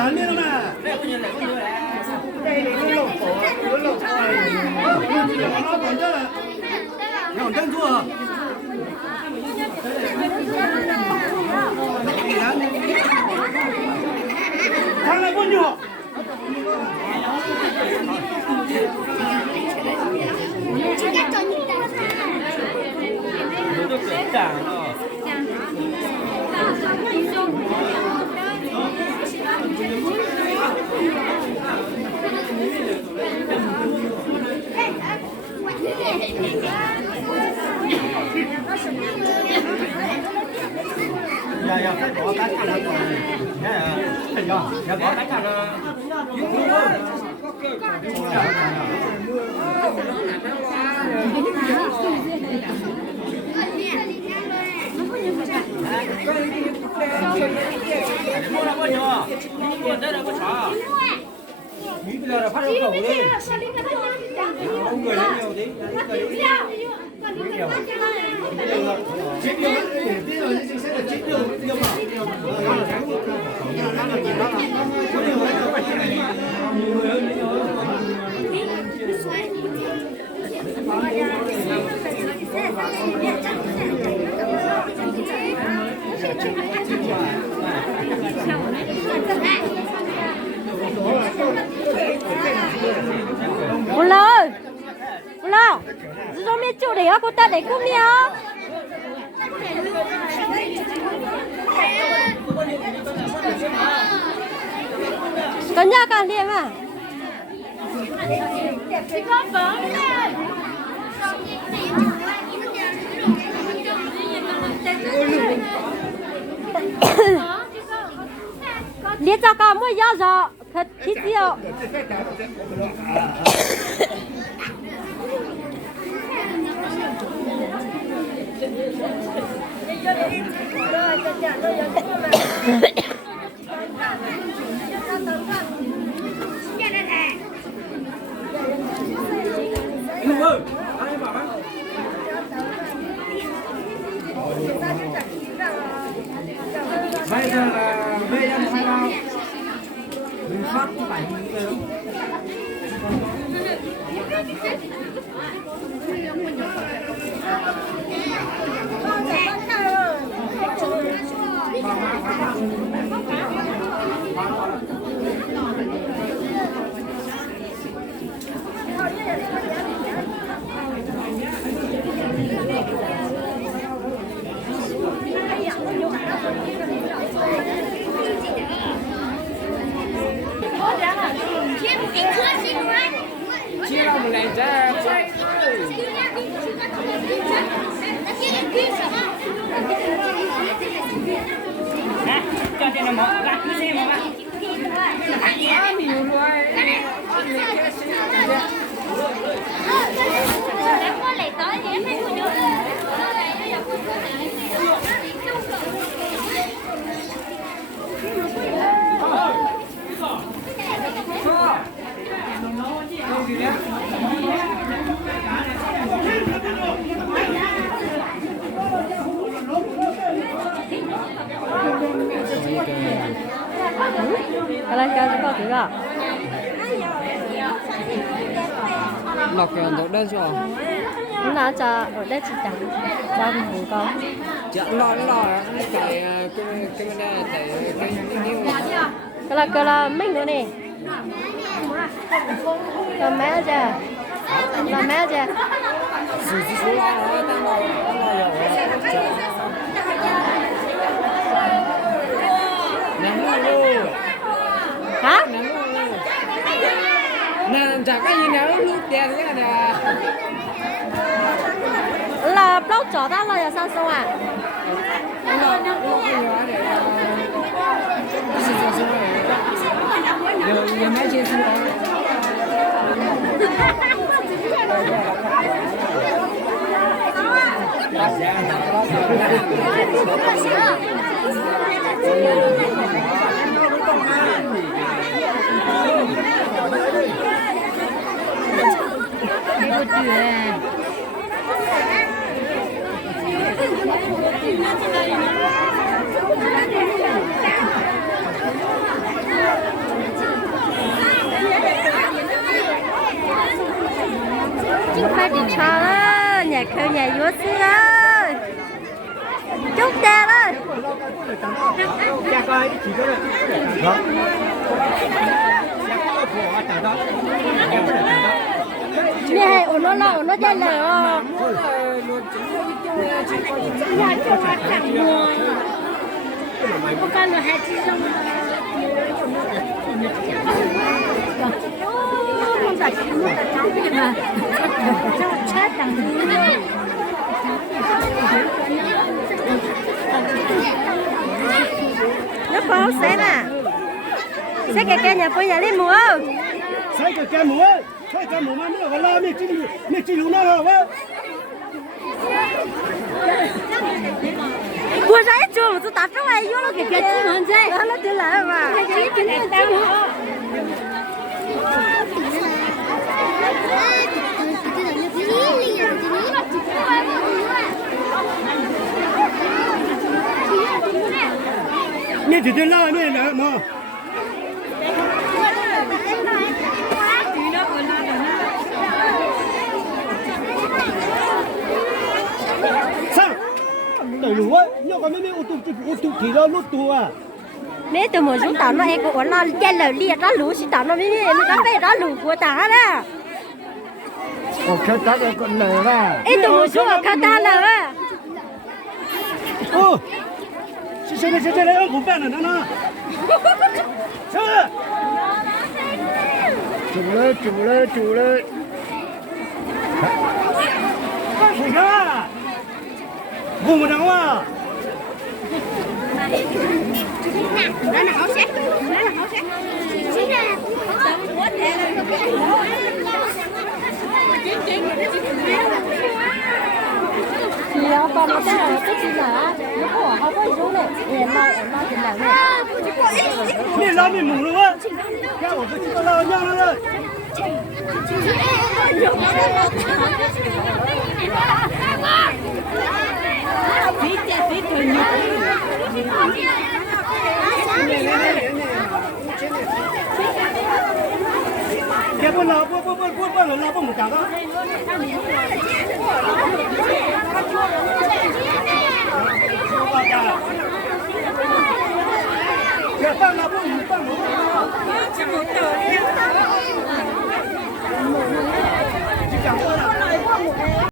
谈恋了吗？来不来不来。有老婆，有老婆。老板的，让站住啊！看来不牛。都很长了。呀，再搞单看了，哎呀，要搞单看了，过来过去啊！我在这不查。你不了，怕是狗的。五个人有的，不冷，不冷，这上面就得要给我带点过面啊！跟家干练嘛。你这个没要着，可提掉。拍的了，没人拍了，你发不满意的。接了来着，来，叫点了毛，来，你先毛吧。啊，牛肉，Kalian kau juga. Lọc cái ấn độ đơn cho. Nó cho ở đây chỉ chẳng cho mình con. Dạ lo cái bên đây cái Cái là mình nữa nè. Là mẹ chưa? Là mẹ chưa? số lo nó đang lo Hả? Nè chả cái gì nữa lúc đèn thế này Là blog chó ta là sao sao à?有买些什么？没有卷。sư ơi. Chúc cha ơi. Cha coi chỉ có được. Nè hay ổn nó lẩu nó chơi lẩu. Nhà cho nó chẳng mua. Có con là hai chỉ trong. Không phải chỉ mua là cháu biết mà. Cháu chết đằng dưới. Nó có xếp à? Xếp cái nhà bây giờ lên mùa. Xếp cái mùa. Xếp cái mùa mà nó còn lo mình chỉ luôn nó rồi. Bữa sáng chưa tôi đặt trong này vô nó cái gì mà chơi. Nó chơi lại mà. Cái gì cái gì.你这老你来嘛？上，对路啊！你个妹妹我都提了路多啊。Mấy tụi mình xuống tàu nó em cũng lo chơi lẩu liệt đó lũ xuống tàu nó mới có về đó lũ của ta đó. Cái ta cái con lẩu à? Ê tụi mình xuống ở khao ta lẩu à? Ô, xe này ông cũng bạn nữa nó. Xe. Chủ lên. Phụ ra. Vùng một đằng à? Nó là hậu xét. Thì con nó sẽ là cái gì là nó của họ có xuống này để lo tiền nào này. Mình lo mình mù luôn á. Cái của tôi chỉ có lo nhau thôi. Cái con lo một cả đó.